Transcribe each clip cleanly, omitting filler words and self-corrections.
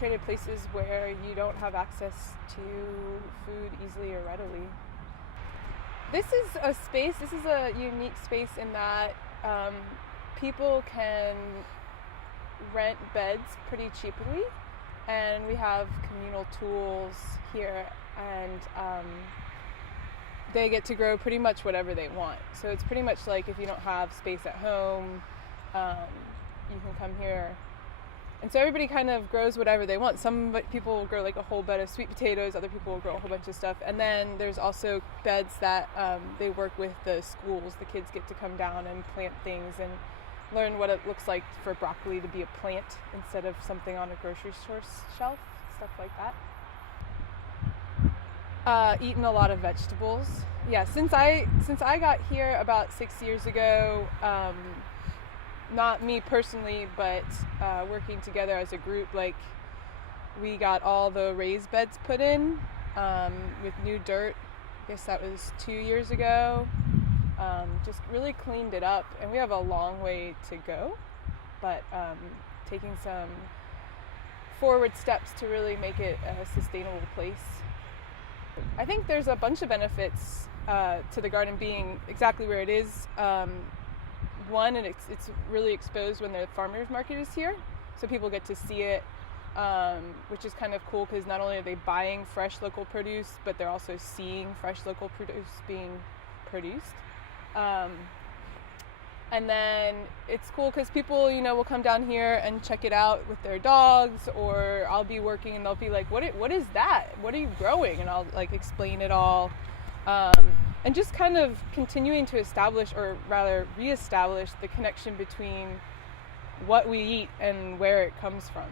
concentrated places where you don't have access to food easily or readily. This is a unique space in that people can rent beds pretty cheaply, and we have communal tools here, and they get to grow pretty much whatever they want. So it's pretty much like if you don't have space at home, you can come here. And so everybody kind of grows whatever they want. Some people will grow like a whole bed of sweet potatoes, other people will grow a whole bunch of stuff. And then there's also beds that they work with the schools. The kids get to come down and plant things and learn what it looks like for broccoli to be a plant instead of something on a grocery store shelf, stuff like that. Eaten a lot of vegetables. Yeah, since I got here about 6 years ago, not me personally, but working together as a group, like we got all the raised beds put in with new dirt. I guess that was 2 years ago. Just really cleaned it up, and we have a long way to go, but taking some forward steps to really make it a sustainable place. I think there's a bunch of benefits to the garden being exactly where it is. One, and it's really exposed when the farmers market is here, so people get to see it, which is kind of cool because not only are they buying fresh local produce, but they're also seeing fresh local produce being produced. And then it's cool because people, will come down here and check it out with their dogs, or I'll be working and they'll be like, what is that? What are you growing? And I'll like explain it all. And just kind of continuing to establish, or rather reestablish, the connection between what we eat and where it comes from.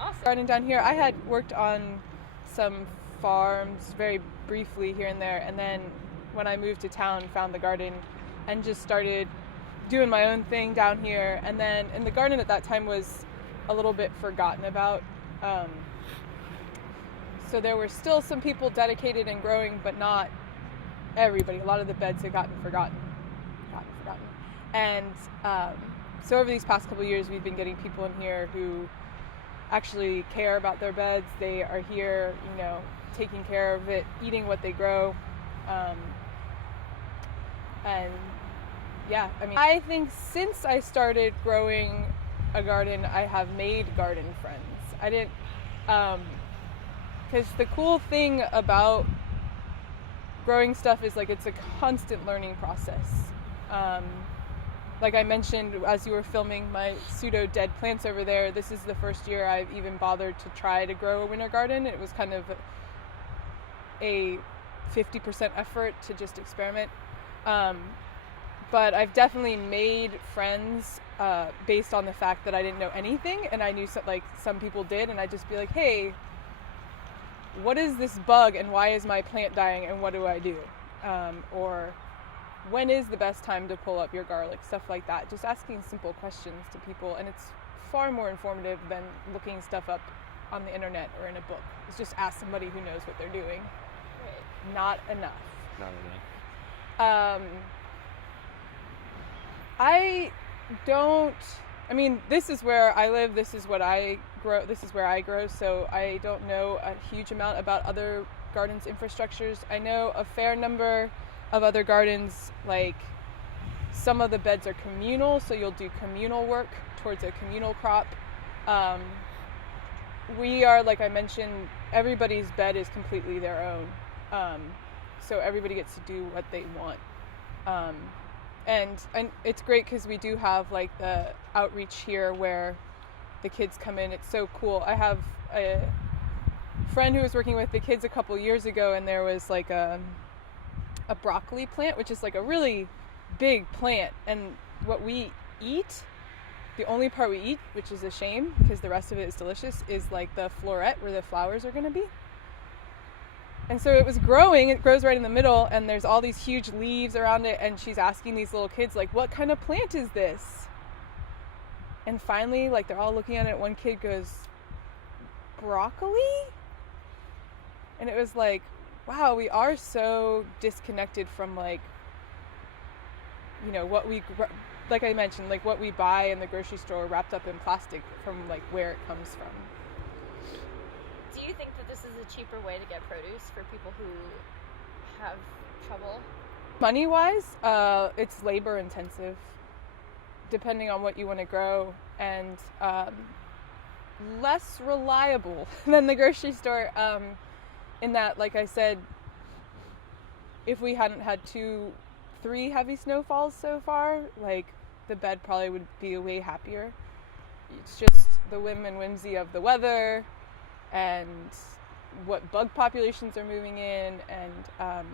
Awesome. Garden down here, I had worked on some farms very briefly here and there, and then when I moved to town, found the garden and just started doing my own thing down here. And then, and the garden at that time was a little bit forgotten about. So there were still some people dedicated and growing, but not everybody. A lot of the beds had gotten forgotten. And so over these past couple of years, we've been getting people in here who actually care about their beds. They are here, taking care of it, eating what they grow. And yeah, I think since I started growing a garden, I have made garden friends. I didn't, because the cool thing about growing stuff is like it's a constant learning process. Like I mentioned as you were filming my pseudo dead plants over there, this is the first year I've even bothered to try to grow a winter garden. It was kind of a 50% effort to just experiment. But I've definitely made friends based on the fact that I didn't know anything, and I knew some people did, and I'd just be like, hey, what is this bug and why is my plant dying and what do I do? Or when is the best time to pull up your garlic? Stuff like that. Just asking simple questions to people, and it's far more informative than looking stuff up on the internet or in a book. It's just ask somebody who knows what they're doing. Right. Not enough. This is where I live, this is what I grow, this is where I grow, so I don't know a huge amount about other gardens' infrastructures. I know a fair number of other gardens, like some of the beds are communal, so you'll do communal work towards a communal crop. We are, like I mentioned, everybody's bed is completely their own. So everybody gets to do what they want. And it's great because we do have like the outreach here where the kids come in. It's so cool. I have a friend who was working with the kids a couple years ago, and there was like a broccoli plant, which is like a really big plant. And what we eat, the only part we eat, which is a shame because the rest of it is delicious, is like the floret where the flowers are going to be. And so it was growing, it grows right in the middle, and there's all these huge leaves around it, and she's asking these little kids, like, what kind of plant is this? And finally, like, they're all looking at it, one kid goes, broccoli? And it was like, wow, we are so disconnected from, like, what we like I mentioned, like what we buy in the grocery store wrapped up in plastic from like where it comes from. Do you think that this is a cheaper way to get produce for people who have trouble? Money-wise, it's labor intensive, depending on what you want to grow, and less reliable than the grocery store, in that, like I said, if we hadn't had 2-3 heavy snowfalls so far, like the bed probably would be way happier. It's just the whim and whimsy of the weather and what bug populations are moving in, and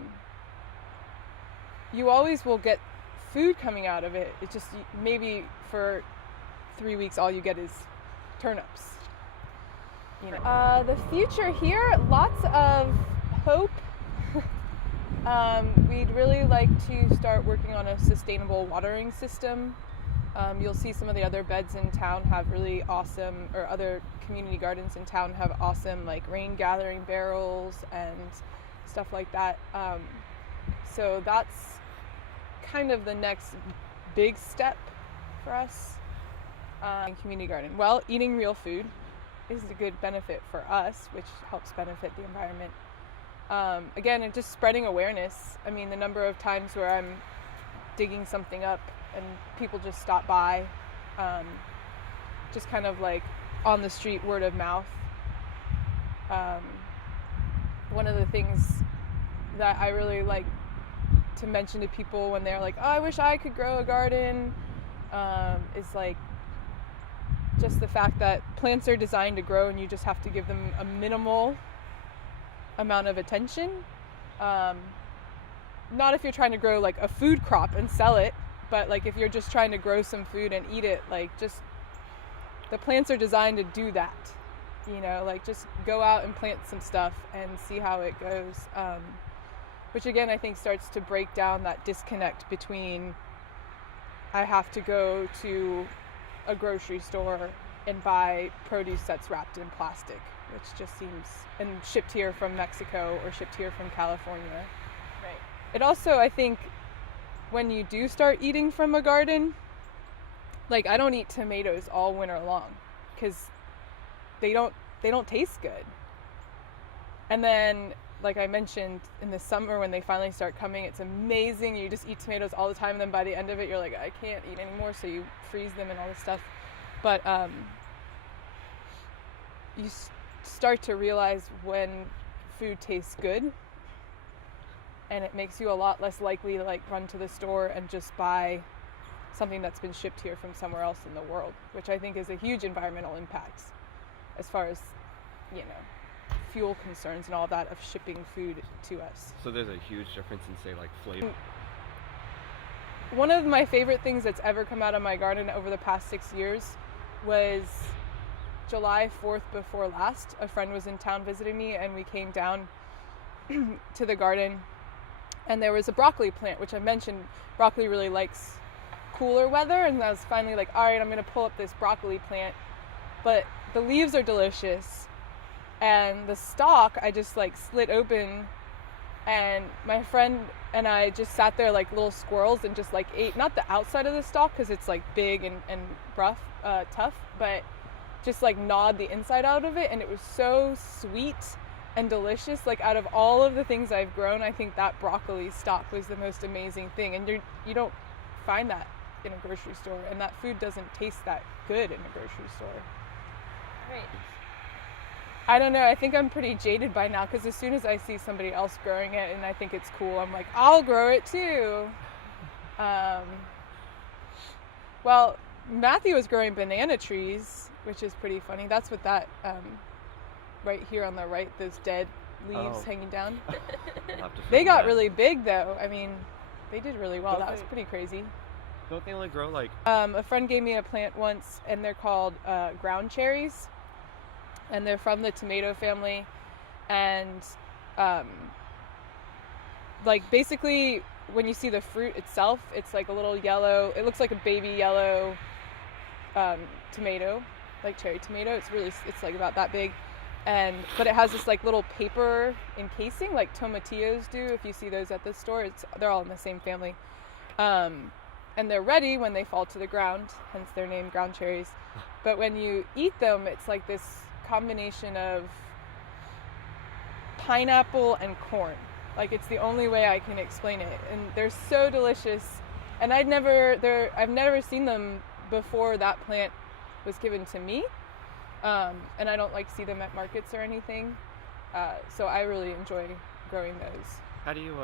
you always will get food coming out of it. It's just maybe for 3 weeks all you get is turnips. You know. The future here, lots of hope. We'd really like to start working on a sustainable watering system. You'll see some of the other beds in town have really awesome, or other community gardens in town have awesome like rain gathering barrels and stuff like that. So that's kind of the next big step for us in community garden. Well, eating real food is a good benefit for us, which helps benefit the environment. Again, and just spreading awareness. I mean, the number of times where I'm digging something up and people just stop by, just kind of like on the street, word of mouth. One of the things that I really like to mention to people when they're like, oh, I wish I could grow a garden, is like just the fact that plants are designed to grow and you just have to give them a minimal amount of attention. Not if you're trying to grow like a food crop and sell it, but like if you're just trying to grow some food and eat it, like just the plants are designed to do that, you know, like just go out and plant some stuff and see how it goes, which again I think starts to break down that disconnect between I have to go to a grocery store and buy produce that's wrapped in plastic, which just seems, and shipped here from Mexico or shipped here from California. Right. It also, I think, when you do start eating from a garden, like I don't eat tomatoes all winter long because they don't taste good. And then, like I mentioned, in the summer when they finally start coming, it's amazing. You just eat tomatoes all the time, and then by the end of it, you're like, I can't eat anymore, so you freeze them and all this stuff. But you start to realize when food tastes good, and it makes you a lot less likely to like run to the store and just buy something that's been shipped here from somewhere else in the world, which I think is a huge environmental impact as far as, you know, fuel concerns and all that of shipping food to us. So there's a huge difference in, say, like flavor. One of my favorite things that's ever come out of my garden over the past 6 years was July 4th before last. A friend was in town visiting me and we came down to the garden, and there was a broccoli plant, which I mentioned broccoli really likes cooler weather, and I was finally like, all right, I'm going to pull up this broccoli plant, but the leaves are delicious, and the stalk I just like slit open, and my friend and I just sat there like little squirrels and just like ate, not the outside of the stalk because it's like big and rough, tough, but just like gnawed the inside out of it, and it was so sweet and delicious. Like out of all of the things I've grown, I think that broccoli stalk was the most amazing thing, and you don't find that in a grocery store, and that food doesn't taste that good in a grocery store. Right. I don't know, I think I'm pretty jaded by now, because as soon as I see somebody else growing it and I think it's cool, I'm like, I'll grow it too. Well, Matthew was growing banana trees, which is pretty funny. That's what that, right here on the right, those dead leaves hanging down. They got really big though. I mean, they did really well. That was pretty crazy. Don't they only grow like... A friend gave me a plant once, and they're called ground cherries. And they're from the tomato family, and like basically when you see the fruit itself, it's like a little yellow, it looks like a baby yellow tomato, like cherry tomato. It's like about that big, but it has this like little paper encasing like tomatillos do. If you see those at the store, they're all in the same family, and they're ready when they fall to the ground, hence their name, ground cherries. But when you eat them, it's like this combination of pineapple and corn. Like, it's the only way I can explain it, and they're so delicious. And I've never seen them before that plant was given to me, and I don't like see them at markets or anything. So I really enjoy growing those. How do you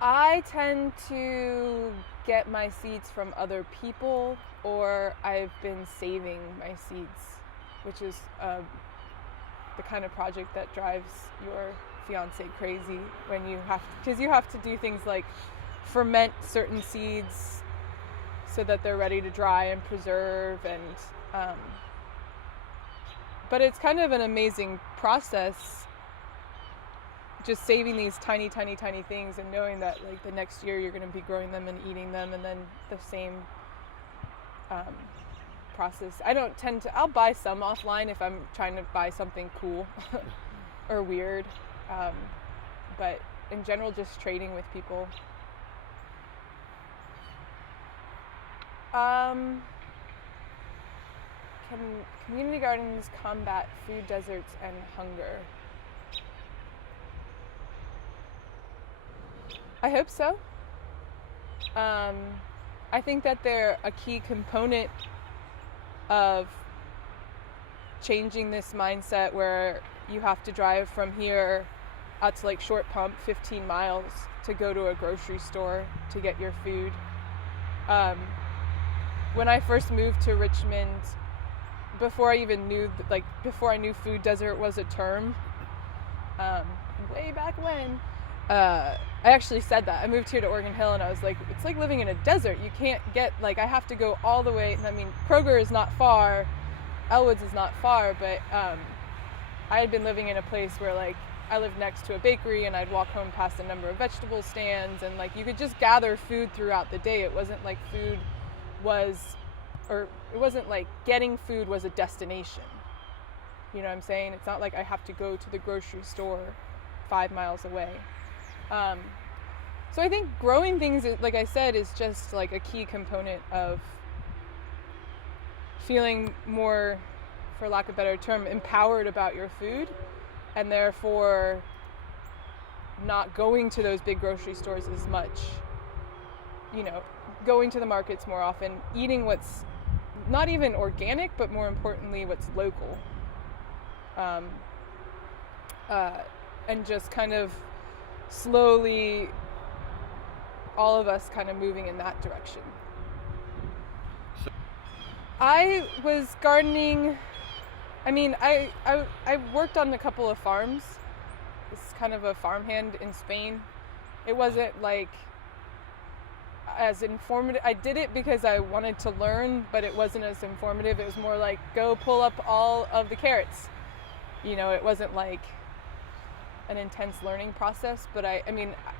I tend to get my seeds from other people, or I've been saving my seeds, which is the kind of project that drives your fiance crazy when because you have to do things like ferment certain seeds so that they're ready to dry and preserve, and but it's kind of an amazing process, just saving these tiny things and knowing that like the next year you're going to be growing them and eating them, and then the same process. I'll buy some offline if I'm trying to buy something cool or weird, but in general just trading with people. Can community gardens combat food deserts and hunger? I hope so. I think that they're a key component of changing this mindset where you have to drive from here out to like Short Pump, 15 miles to go to a grocery store to get your food. When I first moved to Richmond, before I knew food desert was a term, way back when, I actually said that. I moved here to Oregon Hill and I was like, it's like living in a desert. You can't get, I have to go all the way. I mean, Kroger is not far, Elwood's is not far, but I had been living in a place where I lived next to a bakery and I'd walk home past a number of vegetable stands, and you could just gather food throughout the day. It wasn't like getting food was a destination. You know what I'm saying? It's not like I have to go to the grocery store 5 miles away. So I think growing things, like I said, is just like a key component of feeling more, for lack of a better term, empowered about your food, and therefore not going to those big grocery stores as much, going to the markets more often, eating what's not even organic, but more importantly, what's local. And just kind of slowly, all of us kind of moving in that direction. I was gardening, I worked on a couple of farms. This is kind of a farmhand in Spain. It wasn't as informative. I did it because I wanted to learn, but it wasn't as informative. It was more like, go pull up all of the carrots. It wasn't like an intense learning process, but I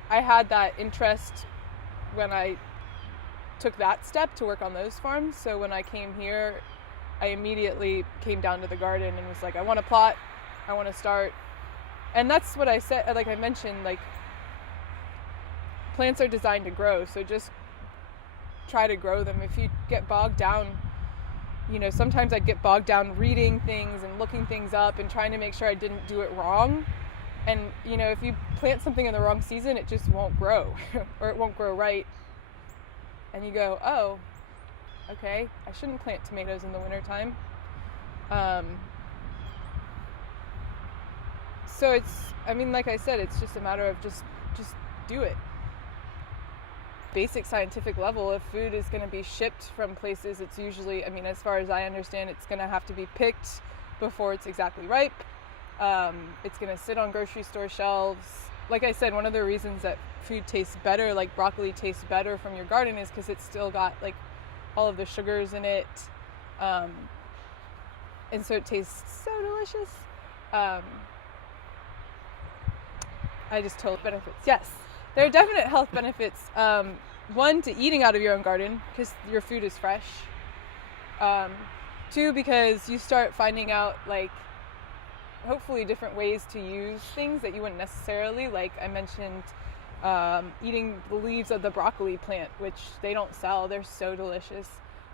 had that interest when I took that step to work on those farms. So when I came here, I immediately came down to the garden and was like, I want to plot, I want to start. And that's what I said, I mentioned, plants are designed to grow, so just try to grow them. If you get bogged down, sometimes I'd get bogged down reading things and looking things up and trying to make sure I didn't do it wrong. And, if you plant something in the wrong season, it just won't grow or it won't grow right. And you go, oh, okay, I shouldn't plant tomatoes in the wintertime. So it's, like I said, it's just a matter of just do it. Basic scientific level, if food is going to be shipped from places, it's usually, as far as I understand, it's going to have to be picked before it's exactly ripe. It's going to sit on grocery store shelves. Like I said, one of the reasons that food tastes better, like broccoli tastes better from your garden, is because it's still got all of the sugars in it. And so it tastes so delicious. I just told benefits. Yes, there are definite health benefits. One, to eating out of your own garden, because your food is fresh. Two, because you start finding out, hopefully different ways to use things that you wouldn't necessarily. Like I mentioned, eating the leaves of the broccoli plant, which they don't sell. They're so delicious.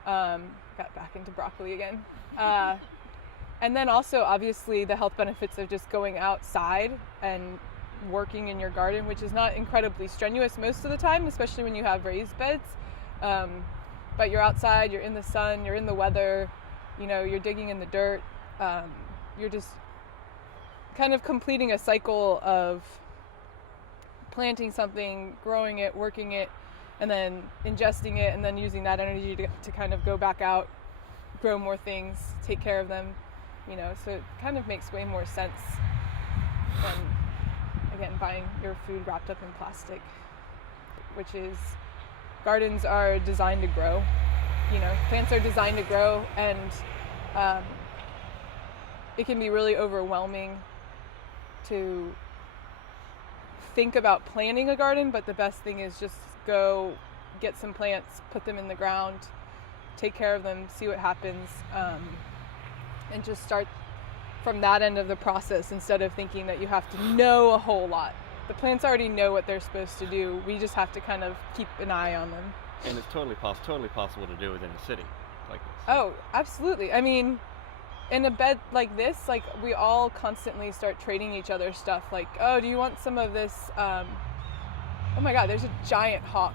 Got back into broccoli again. And then also, obviously, the health benefits of just going outside and working in your garden, which is not incredibly strenuous most of the time, especially when you have raised beds. But you're outside, you're in the sun, you're in the weather, you're digging in the dirt. You're just kind of completing a cycle of planting something, growing it, working it, and then ingesting it, and then using that energy to kind of go back out, grow more things, take care of them, so it kind of makes way more sense than, again, buying your food wrapped up in plastic, which is, gardens are designed to grow, plants are designed to grow, and it can be really overwhelming to think about planting a garden, but the best thing is just go get some plants, put them in the ground, take care of them, see what happens, and just start from that end of the process instead of thinking that you have to know a whole lot. The plants already know what they're supposed to do. We just have to kind of keep an eye on them. And it's totally possible to do within a city like this. Oh, absolutely. I mean, in a bed like this, like, we all constantly start trading each other stuff. Like, oh, do you want some of this? Oh my God, there's a giant hawk